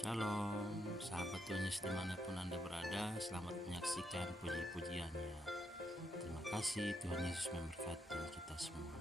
Shalom, sahabat Tuhan Yesus dimanapun Anda berada, selamat menyaksikan puji-pujiannya. Terima kasih, Tuhan Yesus memberkati kita semua.